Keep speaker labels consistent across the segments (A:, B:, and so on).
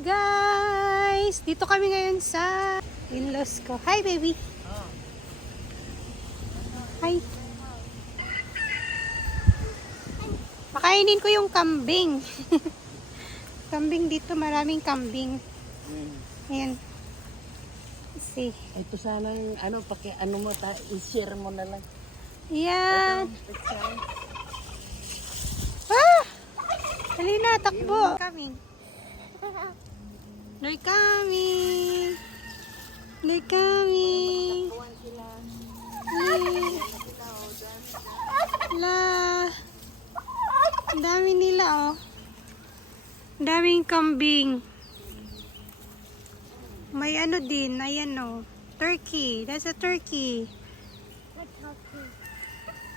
A: guys! Dito kami ngayon sa in-laws ko. Hi baby! Hi! Pakainin ko yung kambing. kambing dito, maraming kambing. Ayan. See.
B: Ito sana yung ano, paki, ano mo, ta, i-share mo na lang.
A: Yan. Ah! Dali na, takbo. Coming. They're coming. They're coming. Yay. La. Dami nila, oh. Daming kambing. May ano din, ayan, oh. Turkey. That's a turkey.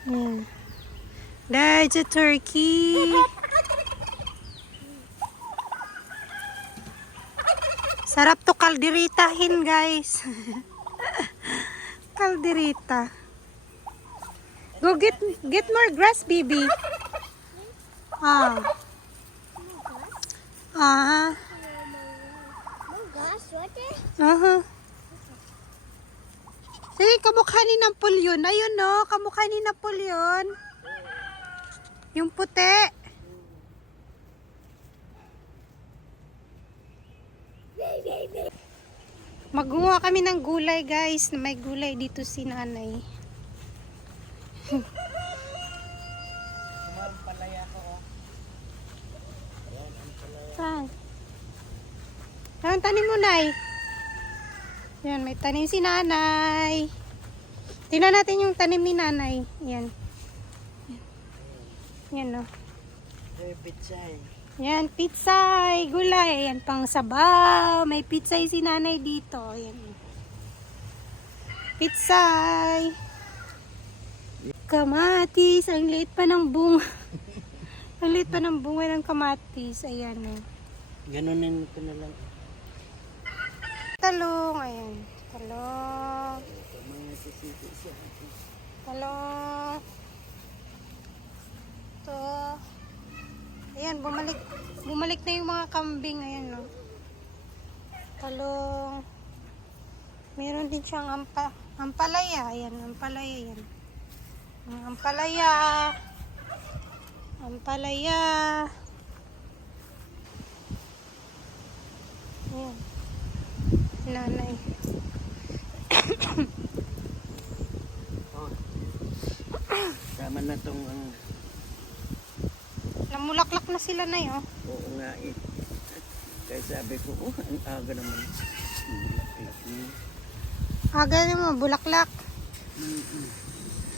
A: Hmm. There's a turkey. Sarap to kalderitahin, guys. Kalderita. Go get get more grass, baby. Ah. Ah. Aha. Sige, kamukha ni Napoleon. Ayun, no. Kamukha ni Napoleon. Yung puti. Magguha kami ng gulay, guys. May gulay dito si nanay. Saan? Saan tanim mo, Nay? Yan, may tanim si nanay. Tingnan natin yung tanim ni nanay. Yan. Yan, no.
B: Eh, pitsay.
A: Yan, pitsay, gulay. Yan, pang sabaw. May pitsay si nanay dito. Yan. Pitsay. Kamatis. Ang liit pa ng bunga. Ang liit pa ng bunga ng kamatis. Ayan, oh.
B: Ganunin ko na lang.
A: Talong. Ayan. Talong. Talong. Ito. Ayan, bumalik. Bumalik na yung mga kambing. Ayan, no. Talong. Meron din siyang ampa, ampalaya. Ayan, ampalaya yan. Ampalaya. Ampalaya. Ayan. Nanay.
B: Tama na tong ang
A: Namulaklak na sila na yun.
B: oo nga eh. Kaya sabi ko, oh, ang aga naman. Bulaklak niya.
A: Aga naman, bulaklak.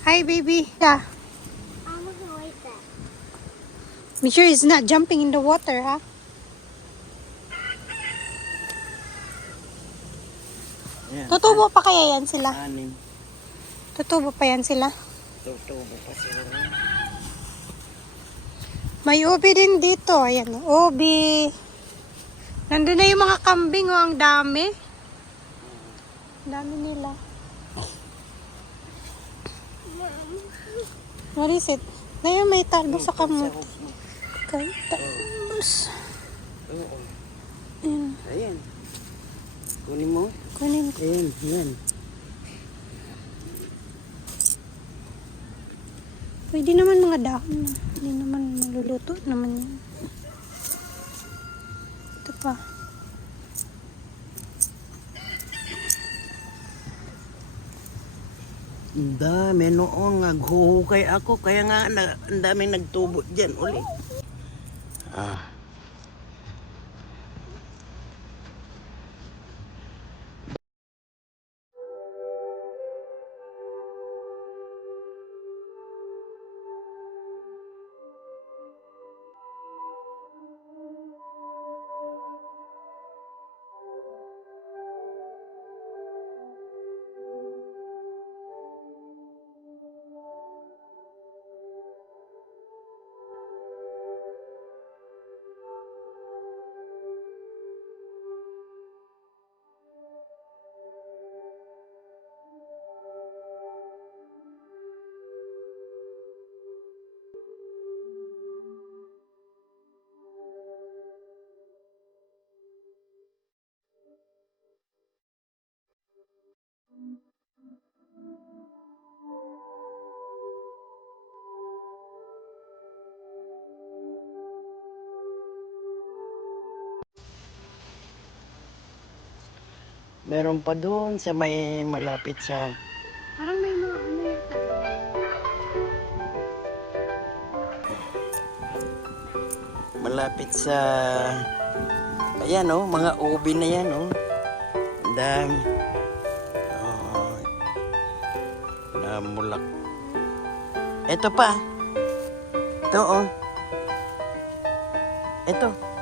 A: Hi, baby. Yeah. Make sure it's not jumping in the water, ha?
B: Yan.
A: Tutubo pa kaya yan sila?
B: Anim.
A: Tutubo pa yan sila?
B: Tutubo pa sila.
A: May ubi din dito. Ayan, ubi. Nandun na yung mga kambing, oh, ang dami. Ang dami nila. What is it? Ngayon may talbos sa kamot. Kay talbos. Ayan,
B: Ayan. Kunin mo.
A: kunin ko.
B: Ayan, yan.
A: Pwede naman mga dahon. Hindi naman maluluto naman yan. Ito pa.
B: Ang dami noong naghuhukay ako. Kaya nga ang daming nagtubo dyan uli. Meron pa doon sa may malapit sa...
A: Parang may mga ano yun.
B: Malapit sa... Ayan oh, mga ubi na yan oh. Ang dami. Oh. Namulak. Ito pa. Ito oh. Ito.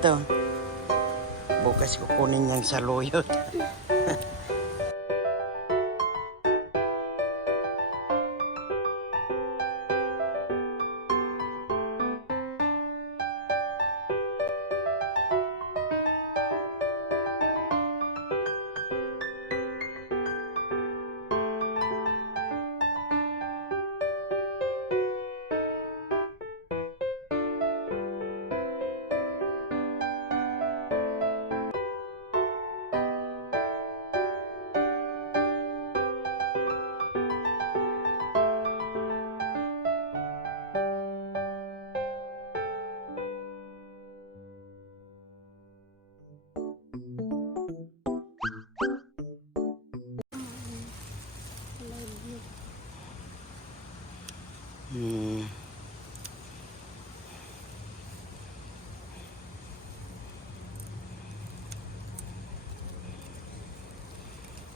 B: Ito. Bukas kukunin ng saluyot.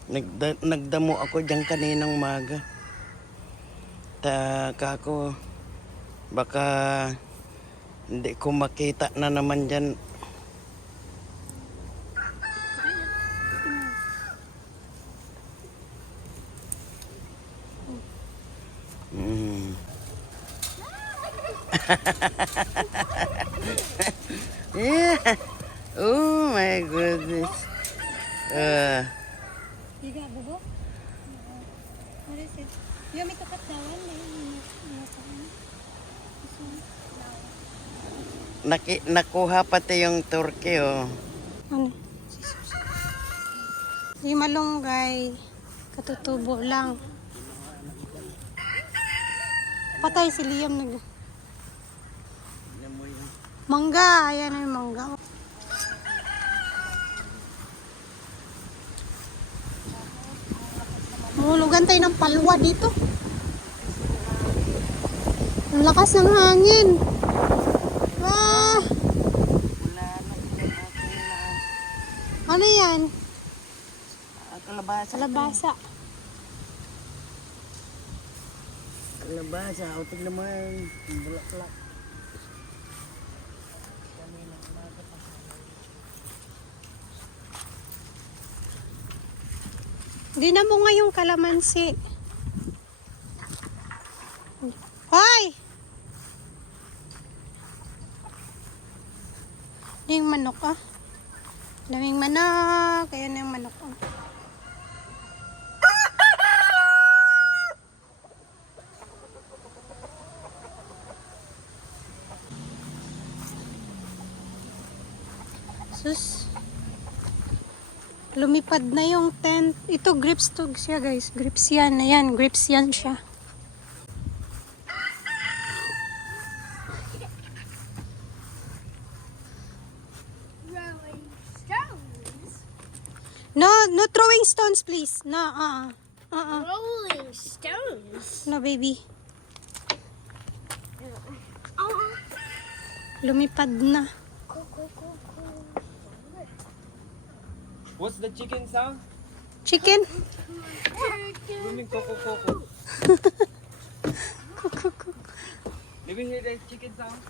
B: Nagda, nagdamo ako diyan kaninang umaga. Ta kako baka hindi ko makita na naman diyan. Mm. yeah. Oh my goodness. Uh,
A: Higa, bugo? What is it? You want me to cut that one?
B: Naki, nakuha pati yung turkey oh.
A: Ano? Di malunggay. Katutubo lang. Patay si Liam nag... Mangga! Ayan yung mangga. Mahulugan tayo ng palwa dito. Ang lakas ng hangin. Ah! Ano yan?
B: Ah, kalabasa.
A: Kalabasa.
B: Kalabasa. O tignan mo yung bulaklak.
A: Hindi na mo nga yung kalamansi. Hoy! Yung manok ah. Daming manok. Ayan yung manok ah. Sus. Lumipad na yung tent. Ito, grips to siya, guys. Grips yan. Ayan, grips yan siya.
C: Rolling stones.
A: No, throwing stones, please. No, uh-uh. Uh-uh.
C: Rolling stones.
A: No, baby.
C: Oh.
A: Lumipad na.
D: What's the chicken sound?
A: Chicken?
D: Booming coco coco. Did we hear the chicken sound?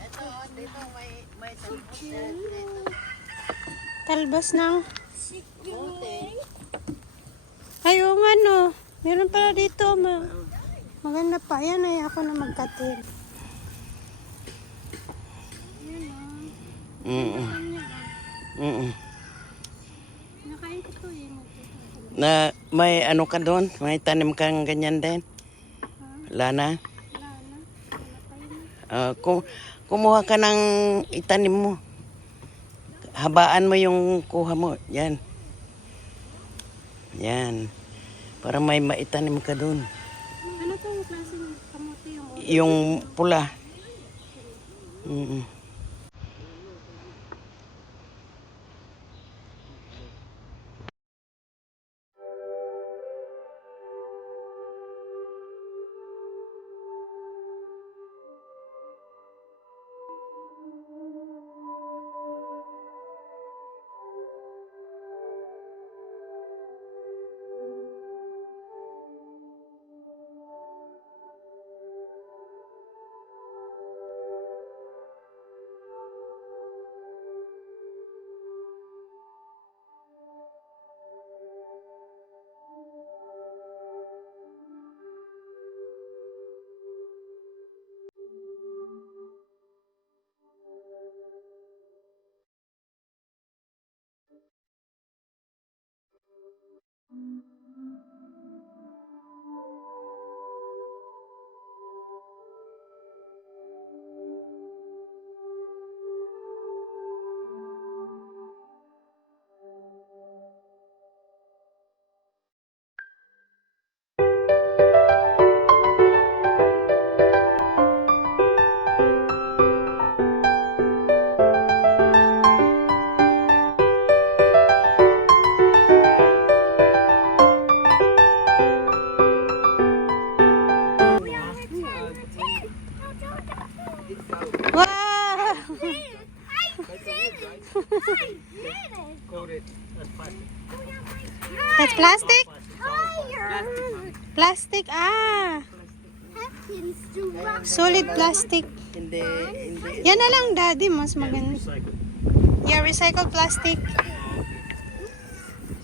B: Ito, dito may, may talbos.
A: Talbos ng... Ay, oo nga no. Meron pala dito. Ma maganda pa. Yan ay ako na magkatil.
B: Mm Mm
A: Nakain ko to eh.
B: Na may ano ka doon? May tanim kang ganyan din? Wala na? Ah, ku- kumuha ka ng itanim mo. Habaan mo yung kuha mo. Yan. Yan. Para may maitanim ka doon.
A: Ano tong klaseng kamote yung
B: Yung pula. Mm
C: Thank you.
A: Solid plastic.
B: Hindi, hindi.
A: Yan na lang, daddy. Mas maganda. Yeah, recycled plastic.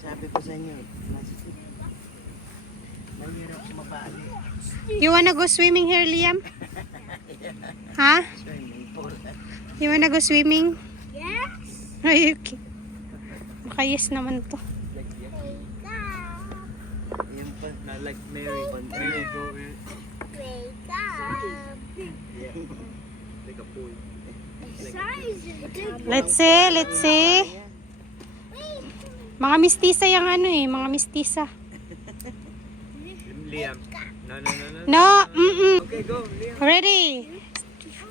B: Sabi ko sa inyo, plastic. Mahirap mapaali.
A: You wanna go swimming here, Liam? Ha? You wanna go swimming?
C: Yes!
A: Ay, okay. Baka yes naman to.
B: Yan pa.
D: Not like Mary. Mary go.
C: Wake up!
D: A pool.
A: Let's see, let's see. Mga mistisa yung ano eh, mga mistisa.
D: Liam. No, no, no, no.
A: No, mm-mm.
D: Okay, go, Liam.
A: Ready?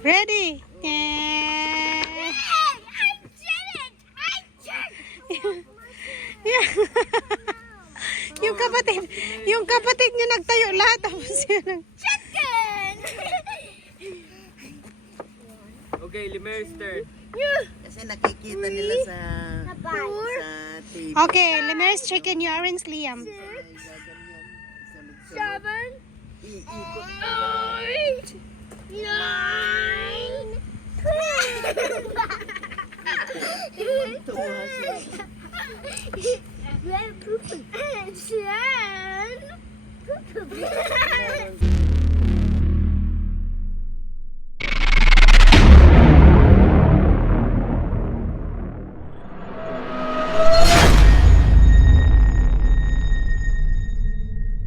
A: Ready? Yeah.
C: I did it! I did it!
A: yung kapatid, yung kapatid niya nagtayo lahat tapos yun
D: Okay, Limary's turn.
B: Kasi nakikita nila sa
C: Four.
B: sa TV.
A: Okay, Lemer's chicken, you orange Liam.
C: Seven.
B: Iikot.
C: Eight. Nine.
B: Tuwa siya.
C: Ten.